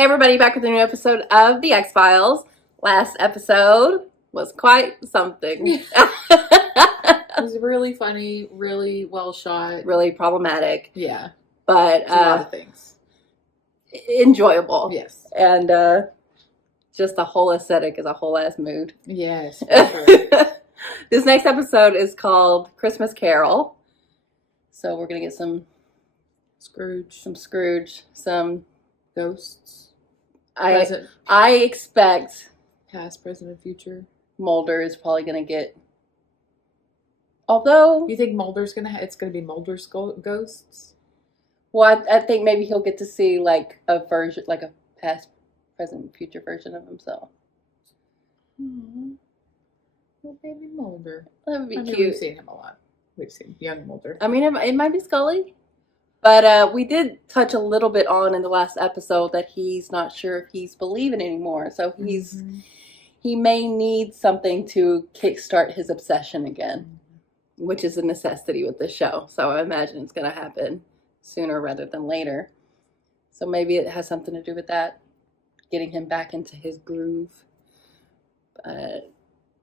Hey everybody, back with a new episode of The X-Files. Last episode was quite something. It was really funny, really well shot. Really problematic. Yeah. But a lot of things. Enjoyable. Yes. And just the whole aesthetic is a whole ass mood. Yes, for sure. This next episode is called Christmas Carol. So we're going to get some Scrooge, some ghosts. I expect past, present, and future. Mulder is probably going to get. Although you think Mulder's it's gonna be Mulder's ghosts. Well, I think maybe he'll get to see like a version, like a past, present, future version of himself. Little baby Mulder. That would be cute. We've seen him a lot. We've seen young Mulder. I mean, it might be Scully. But we did touch a little bit on in the last episode that he's not sure if he's believing anymore. So he may need something to kickstart his obsession again, which is a necessity with the show. So I imagine it's going to happen sooner rather than later. So maybe it has something to do with that, getting him back into his groove.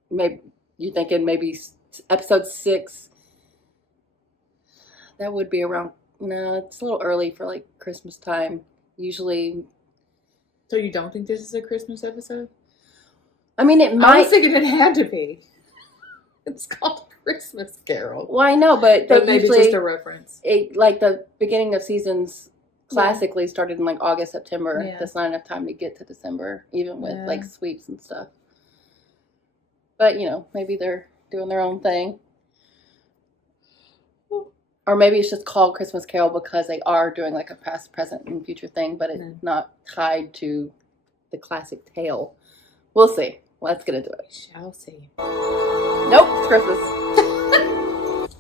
Maybe you're thinking maybe episode 6. That would be around. No, it's a little early for like Christmas time. Usually. So you don't think this is a Christmas episode? I mean, it might. I was thinking it had to be. It's called Christmas Carol. Well, I know, but maybe usually, just a reference. Like the beginning of seasons classically started in like August, September. Yeah. That's not enough time to get to December, even with like sweeps and stuff. But, maybe they're doing their own thing. Or maybe it's just called Christmas Carol because they are doing like a past, present, and future thing, but it's not tied to the classic tale. We'll see. Let's get into it. Shall see. Nope, it's Christmas.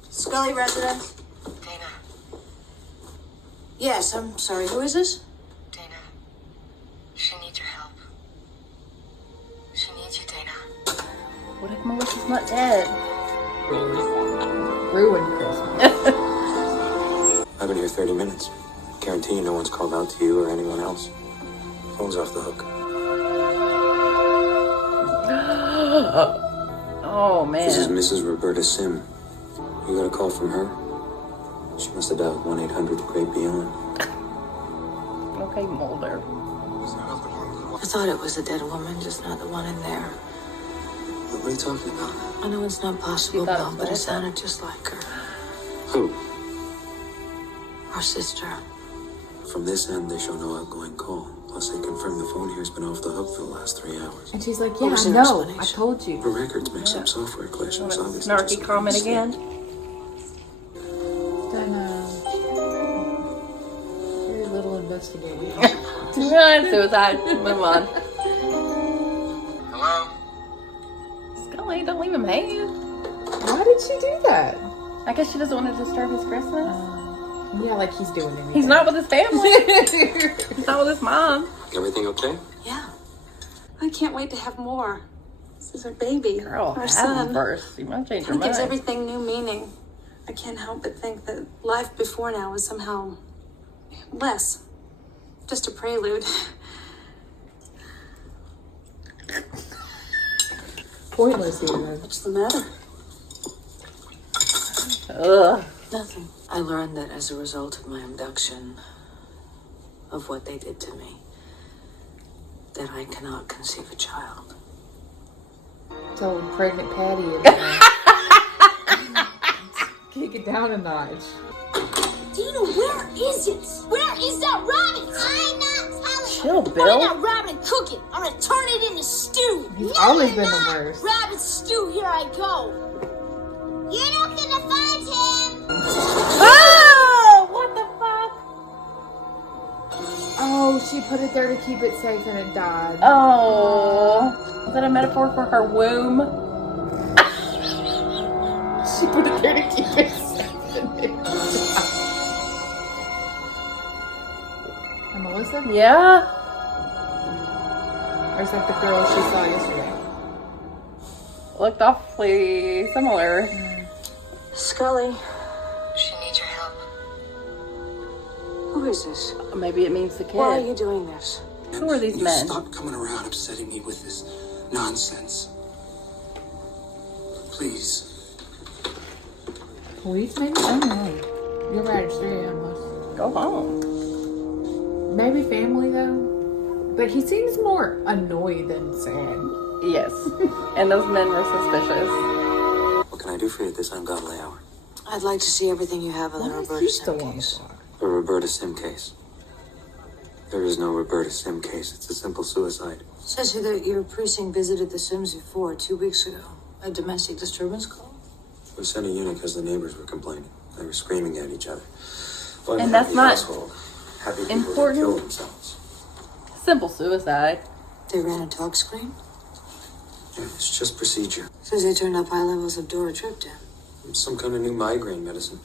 Scully residence. Dana. Yes, I'm sorry. Who is this? Dana. She needs your help. She needs you, Dana. What if Melissa's not dead? Ruined Christmas. I've been here 30 minutes. Guarantee you no one's called out to you or anyone else. Phone's off the hook. Oh, man. This is Mrs. Roberta Sim. You got a call from her? She must have dialed 1-800-GREAT BEYOND. Okay, Mulder. I thought it was a dead woman, just not the one in there. What are you talking about? I know it's not possible, Bill, but it sounded just like her. Who? Our sister. From this end, they show no outgoing call. Plus, they confirm the phone here's been off the hook for the last 3 hours. And she's like, yeah, I know. I told you. Her records make some software collisions. Snarky comment again. Very little investigating. Suicide. Move on. Hello? Scully, don't leave him hanging. Why did she do that? I guess she doesn't want to disturb his Christmas. Yeah, like he's doing anything. He's not with his family. He's not with his mom. Everything okay? Yeah. I can't wait to have more. This is our baby. Girl, our son. First. You might change your It gives mind. everything new meaning. I can't help but think that life before now is somehow less. Just a prelude. Pointless even. What's the matter? Ugh. Nothing. I learned that as a result of my abduction, of what they did to me, that I cannot conceive a child. So pregnant Patty and kick it down a notch. Dina, where is it? Where is that rabbit? I'm not telling you. Chill, Bill. Find that rabbit and cook it. I'm gonna turn it into stew. He's always been the worst. Rabbit stew, here I go. You're not gonna find him. Oh! What the fuck? Oh, she put it there to keep it safe and it died. Oh. Is that a metaphor for her womb? She put it there to keep it safe and it died. And Melissa? Yeah. Or is that the girl she saw yesterday? Looked awfully similar. Scully, She needs your help. who is this? Maybe it means the kid. Why are you doing this? Who are these You men? Stop coming around upsetting me with this nonsense. Please. Police, maybe? I don't know. You're right, it's 3 a.m. Go home. Maybe family, though. But he seems more annoyed than sad. Yes. And those men were suspicious. What can I do for you at this ungodly hour? I'd like to see everything you have on the Why is Roberta he Sim still on the case. clock? The Roberta Sim case. There is no Roberta Sim case. It's a simple suicide. Says here that your precinct visited the Sims before 2 weeks ago. A domestic disturbance call? We sent a unit because the neighbors were complaining. They were screaming at each other. And that's not happy people important. that kill themselves. Simple suicide. They ran a talk screen? Yeah, it's just procedure. Says they turned up high levels of Duratriptan. Some kind of new migraine medicine.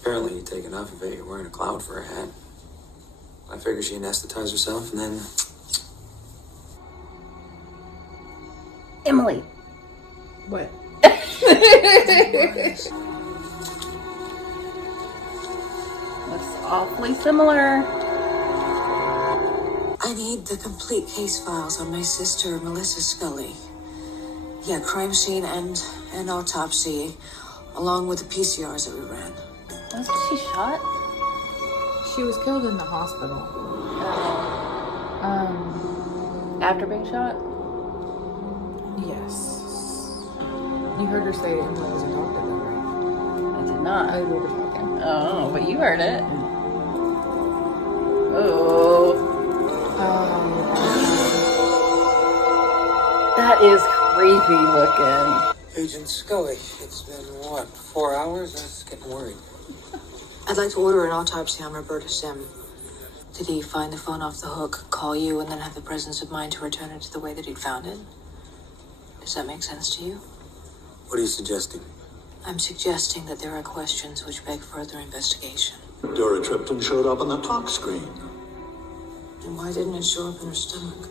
Apparently you take enough of it, you're wearing a cloud for a hat. I figure she anesthetized herself and then... Emily. What? Looks awfully similar. I need the complete case files on my sister, Melissa Scully. Yeah, crime scene and an autopsy, along with the PCRs that we ran. Wasn't she shot? She was killed in the hospital. After being shot? Yes. You heard her say that Emily was adopted, though, right? I did not. Oh, we were talking. Oh, but you heard it. Oh, that is creepy looking. Agent Scully, it's been, 4 hours? I was getting worried. I'd like to order an autopsy on Roberta Sim. Did he find the phone off the hook, call you, and then have the presence of mind to return it to the way that he'd found it? Does that make sense to you? What are you suggesting? I'm suggesting that there are questions which beg further investigation. Duratriptan showed up on the talk screen. And why didn't it show up in her stomach?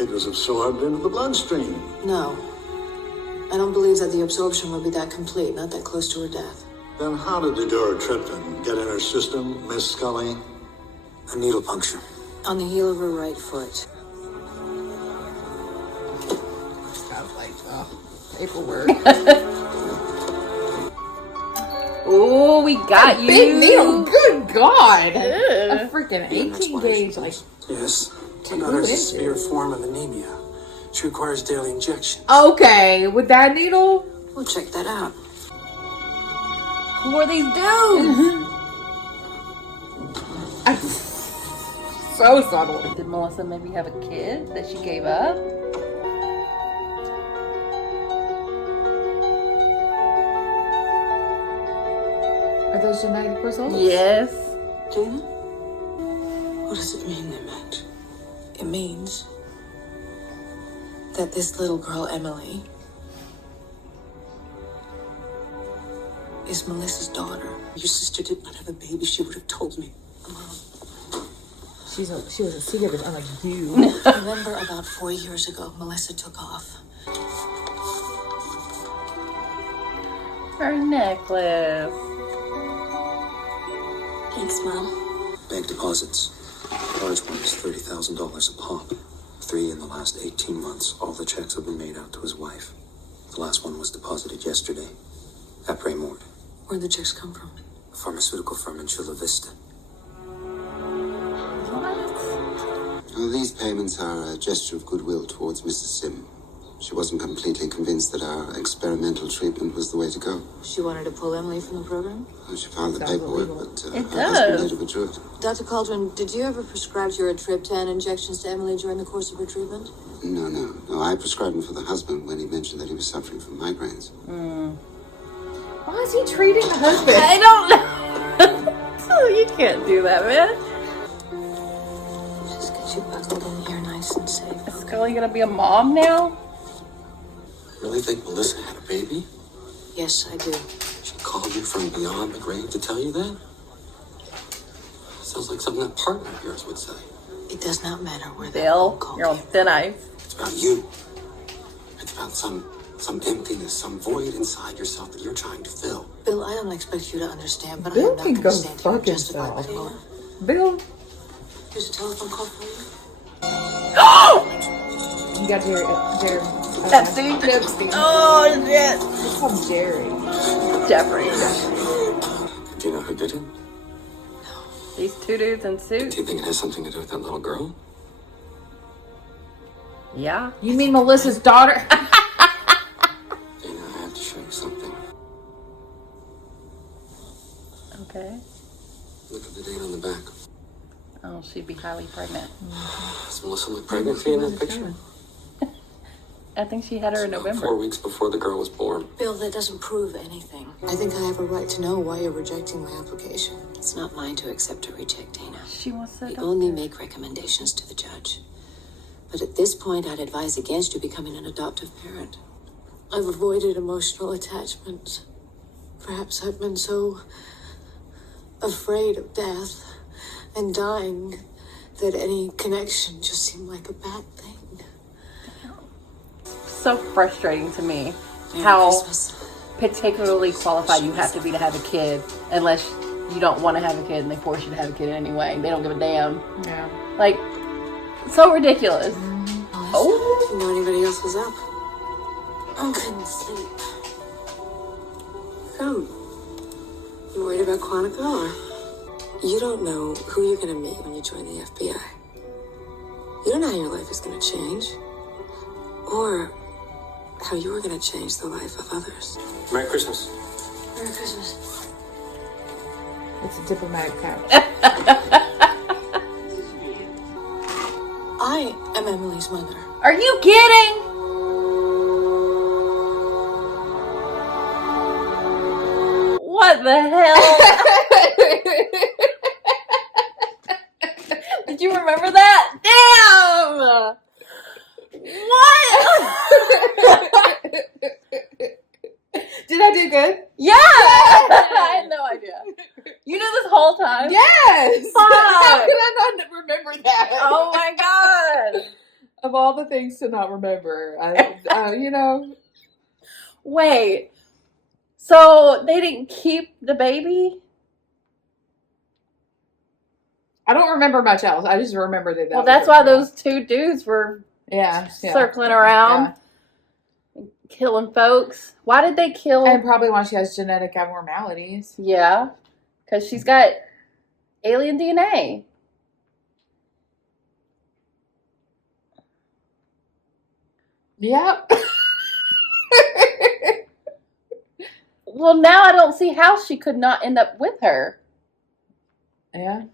It was absorbed into the bloodstream. No. I don't believe that the absorption would be that complete, not that close to her death. Then how did the Duratriptan get in her system, Miss Scully? A needle puncture. On the heel of her right foot. I was like, paperwork. Oh, we got you. Big Neil, good God. Ugh. A freaking Yeah, that's 18 why gauge, she- like, Yes. Two My daughter has a inches. severe form of anemia. She requires daily injections. okay, with that needle? We'll check that out. Who are these dudes? So subtle. Did Melissa maybe have a kid that she gave up? Are those genetic results? Yes. Gina? What does it mean, Image? It means that this little girl, Emily, is Melissa's daughter. Your sister did not have a baby. She would have told me. She was a secret, unlike you. Remember about 4 years ago, Melissa took off. Her necklace. Thanks, Mom. Bank deposits. Large ones, $30,000 a pop. 3 in the last 18 months. All the checks have been made out to his wife. The last one was deposited yesterday at Praymord, Where'd the checks come from? a pharmaceutical firm in Chula Vista. Well, these payments are a gesture of goodwill towards Mrs. Sim. She wasn't completely convinced that our experimental treatment was the way to go. She wanted to pull Emily from the program? Well, she filed the Sounds paperwork, illegal. but It her husband does. later withdrew it. Dr. Cauldron, did you ever prescribe Duratriptan injections to Emily during the course of her treatment? No. I prescribed them for the husband when he mentioned that he was suffering from migraines. Why is he treating the husband? I don't know. You can't do that, man. Just get you buckled in here nice and safe. Is Scully gonna be a mom now? Really think Melissa had a baby? Yes, I do. She called you from beyond the grave to tell you that? Sounds like something that partner of yours would say. It does not matter where that Bill, phone call you're on came thin ice. It's about you. It's about some emptiness, some void inside yourself that you're trying to fill. Bill, I don't expect you to understand, but Bill I'm not can going go to stand here and fuck justify my himself. motive. Bill, Here's a telephone call for you. got Jerry. Epstein? Epstein. Oh, shit. It's called Jerry. Jeffrey. Do you know who did it? These two dudes in Do suits? you think it has something to do with that little girl? Yeah. You mean Melissa's daughter? Dana, I have to show you something. Okay. Look at the date on the back. Oh, she'd be highly pregnant. Does Melissa look pregnant for you in that picture? I think she had her in 4 November. weeks before the girl was born. Bill, that doesn't prove anything. I think I have a right to know why you're rejecting my application. It's not mine to accept or reject, Dana. She wants to We adopt only her. make recommendations to the judge. But at this point, I'd advise against you becoming an adoptive parent. I've avoided emotional attachment. Perhaps I've been so afraid of death and dying that any connection just seemed like a bad thing. So frustrating to me Merry how Christmas. particularly qualified you have to be to have a kid, unless you don't want to have a kid and they force you to have a kid anyway. They don't give a damn. Yeah. Like, so ridiculous. Oh, if you know anybody else was up. I couldn't sleep. Oh. You worried about Quantico, or? You don't know who you're going to meet when you join the FBI. You don't know how your life is going to change. Or how you are going to change the life of others. Merry Christmas. Merry Christmas. It's a diplomatic pouch. I am Emily's mother. Are you kidding? What the hell? Did you remember that? Damn! What? Did I do good? Yeah! I had no idea. You knew this whole time? Yes! Fuck. How could I not remember that? Oh my god! Of all the things to not remember, you know. Wait. So they didn't keep the baby? I don't remember much else. I just remember that. Well, that's why those two dudes were yeah. circling around, killing folks. Why did they kill? And probably why she has genetic abnormalities. Yeah, because she's got alien DNA. Yep. Well, now I don't see how she could not end up with her. Yeah.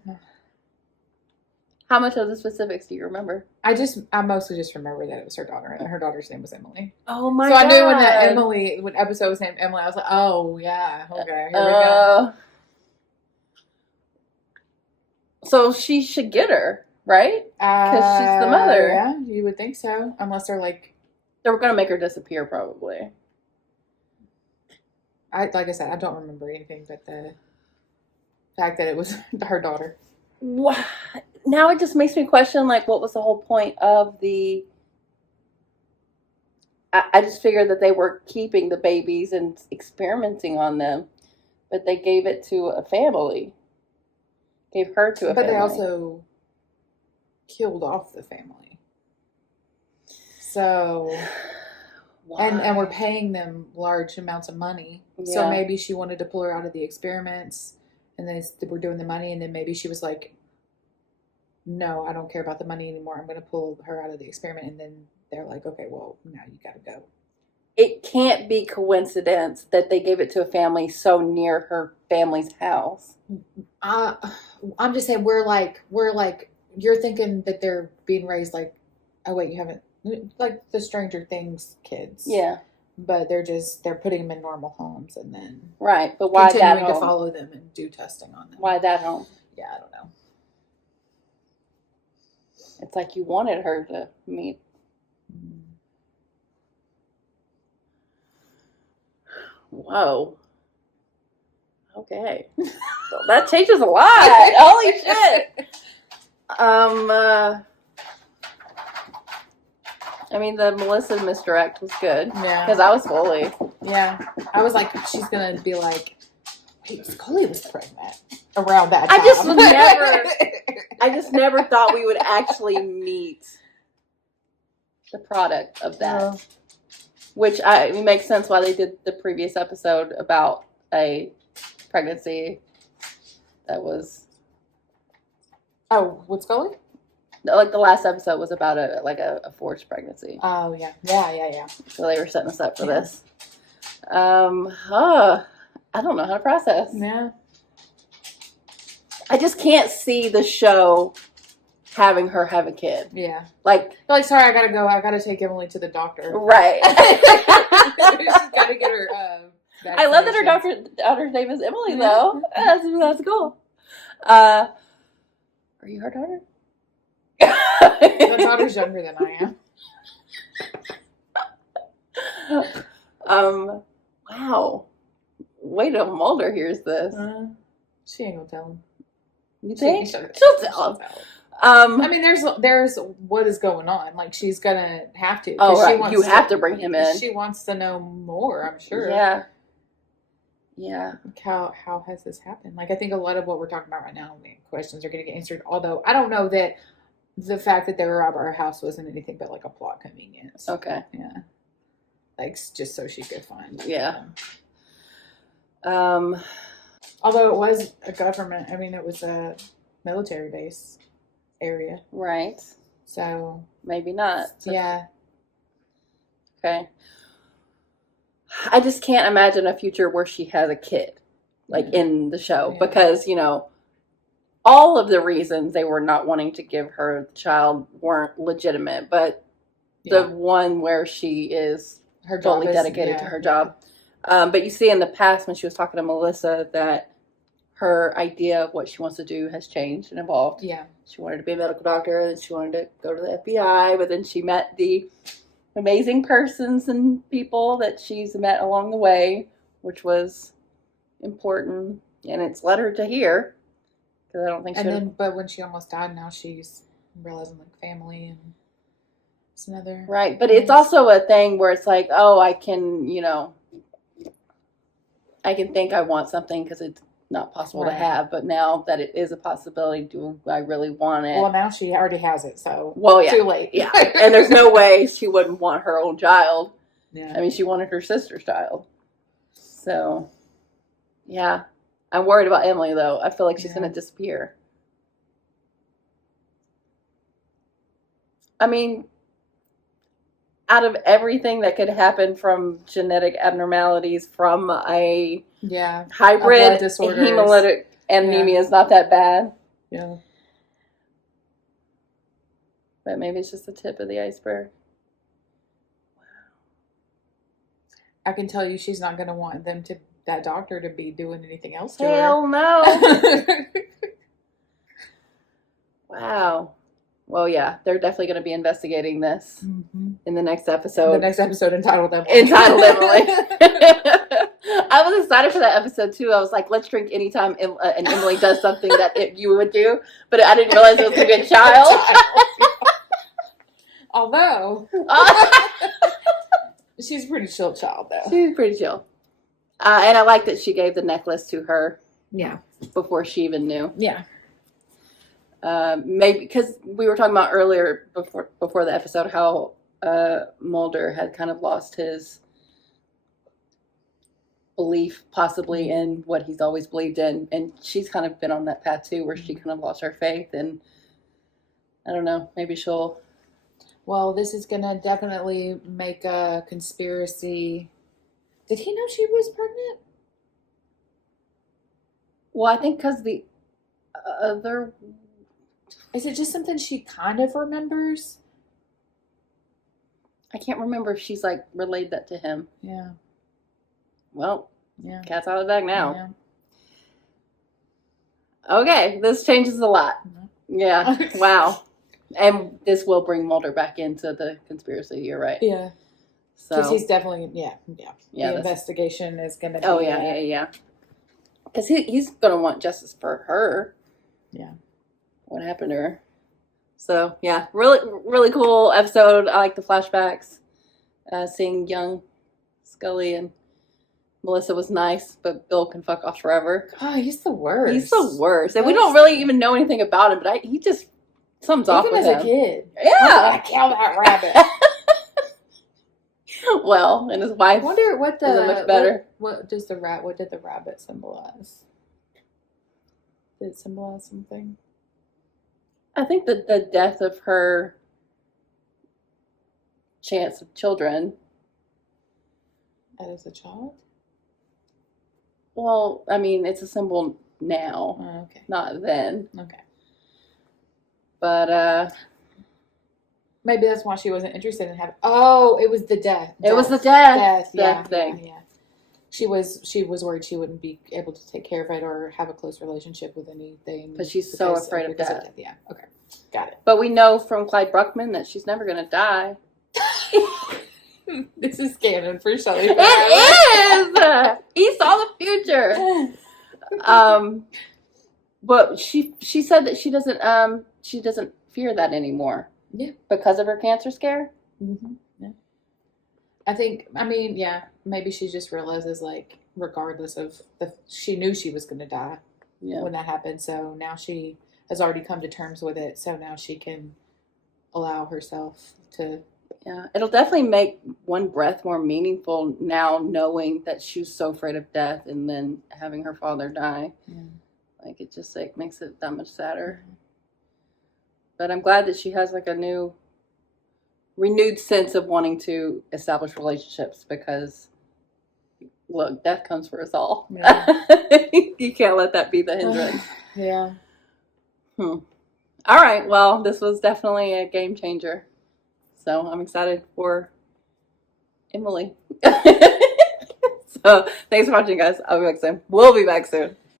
How much of the specifics do you remember? I mostly just remember that it was her daughter, and her daughter's name was Emily. Oh my so god! I knew when episode was named Emily, I was like, oh yeah, okay, here we go. So she should get her, right? Because she's the mother. Yeah, you would think so, unless they're like, They were gonna make her disappear, probably. like I said, I don't remember anything but the fact that it was her daughter. What? Now it just makes me question, like, what was the whole point of the... I just figured that they were keeping the babies and experimenting on them, but they gave it to a family. Gave her to a family. But they also killed off the family. So... And we're paying them large amounts of money. Yeah. So maybe she wanted to pull her out of the experiments, and then we're doing the money, and then maybe she was like, no, I don't care about the money anymore. I'm going to pull her out of the experiment. And then they're like, okay, well, now you got to go. It can't be coincidence that they gave it to a family so near her family's house. I'm just saying we're like, you're thinking that they're being raised like, oh wait, you haven't, like the Stranger Things kids. Yeah. But they're putting them in normal homes and then Right, but why that continuing home? to follow them and do testing on them. Why that home? Yeah, I don't know. It's like you wanted her to meet. Whoa. Okay. So that changes a lot. Holy shit. I mean, the Melissa misdirect was good. Yeah. Because I was fully. Yeah. I was like, she's going to be like, wait, Scully was pregnant around that time. I just never thought we would actually meet the product of that. Oh. Which it makes sense why they did the previous episode about a pregnancy that was Oh, with Scully? like the last episode was about a forced pregnancy. Oh, yeah. Yeah. So they were setting us up for Yeah. this. I don't know how to process. Yeah. I just can't see the show having her have a kid. Yeah. Like, You're like, sorry, I gotta go. I gotta take Emily to the doctor. right. She's gotta get her. I love that her daughter's name is Emily, though. That's cool. Are you her daughter? My daughter's younger than I am. Wow. Wait till Mulder hears this. She ain't gonna tell him. You think? She'll tell him. I mean, there's what is going on. Like, she's gonna have to. 'Cause Oh, she right. wants You have to bring him in. She wants to know more, I'm sure. Yeah. Yeah. Like, how has this happened? Like, I think a lot of what we're talking about right now, the questions are going to get answered. Although I don't know that the fact that they were at our house wasn't anything but like a plot convenience. Okay. Yeah. Like, just so she could find. Yeah. Although it was a government. I mean, it was a military base area. Right. So Maybe not. yeah. Okay. I just can't imagine a future where she has a kid, like in the show, Yeah. because, all of the reasons they were not wanting to give her the child weren't legitimate, but Yeah. the one where she is Her job totally is- dedicated yeah, to her yeah. job. But you see in the past when she was talking to Melissa that her idea of what she wants to do has changed and evolved. Yeah. She wanted to be a medical doctor, and she wanted to go to the FBI, but then she met the amazing persons and people that she's met along the way, which was important, and it's led her to here, because I don't think And she then, but when she almost died, now she's realizing like family and it's another. right, but it's also a thing where it's like, oh, I can think I want something because it's not possible to Right. have, but now that it is a possibility, do I really want it? Well, now she already has it, so Well, yeah. too late. Yeah, and there's no way she wouldn't want her own child. Yeah. I mean, she wanted her sister's child. So, yeah. I'm worried about Emily, though. I feel like she's Yeah. going to disappear. I mean, out of everything that could happen from genetic abnormalities from a Yeah. hybrid, blood disorders. hemolytic anemia is not that bad. Yeah. But maybe it's just the tip of the iceberg. I can tell you she's not going to want that doctor to be doing anything else to Hell no. her. Wow. Well, yeah, they're definitely going to be investigating this Mm-hmm. in the next episode. The next episode entitled Emily. Entitled Emily. I was excited for that episode too. I was like, let's drink anytime and Emily does something that you would do, but I didn't realize it was going to be a child. Although she's a pretty chill child, though. She's pretty chill. And I like that she gave the necklace to her Yeah. before she even knew. Yeah. Maybe because we were talking about earlier before the episode how Mulder had kind of lost his belief possibly in what he's always believed in, and she's kind of been on that path too, where she kind of lost her faith, and I don't know, maybe she'll. Well, this is going to definitely make a conspiracy. Did he know she was pregnant? Well, I think because the other. Is it just something she kind of remembers? I can't remember if she's like relayed that to him. Yeah. Well, Yeah. cat's out of the bag now. Yeah. Okay, this changes a lot. Mm-hmm. Yeah. Wow. And this will bring Mulder back into the conspiracy. You're right. Yeah. So Because he's definitely, yeah. Yeah, The that's- investigation is going to be. Oh yeah. Because he's gonna want justice for her. Yeah. What happened to her? So yeah, really cool episode. I like the flashbacks. Seeing young Scully and Melissa was nice, but Bill can fuck off forever. Oh, he's the worst. He's the worst, and we That's- don't really even know anything about him. But he just something's off Even with as him. a kid. Yeah. I kill that rabbit. Well, and his I wife. wonder what the Is it much better? What does the rat? What did the rabbit symbolize? Did it symbolize something? I think that the death of her chance of children. As a child? Well, I mean, it's a symbol now, Oh, okay. not then. Okay. But Maybe that's why she wasn't interested in having. Oh, it was the death. it was the death Death thing. Yeah. She was worried she wouldn't be able to take care of it or have a close relationship with anything. But she's so afraid of because death. Yeah. Okay. Got it. But we know from Clyde Bruckman that she's never going to die. This is canon for Shelley. It is. He saw the future. But she said that she doesn't fear that anymore. Yeah. Because of her cancer scare. Mm-hmm. Yeah. I mean, yeah, maybe she just realizes, like, regardless of she knew she was going to die when that happened. So now she has already come to terms with it. So now she can allow herself to. Yeah, it'll definitely make One Breath more meaningful now, knowing that she was so afraid of death and then having her father die. Yeah. Like, it just like makes it that much sadder. But I'm glad that she has like a renewed sense of wanting to establish relationships, because look, death comes for us all. Yeah. You can't let that be the hindrance. Yeah. All right, well, this was definitely a game changer. So I'm excited for Emily. So thanks for watching, guys. I'll be back soon. We'll be back soon.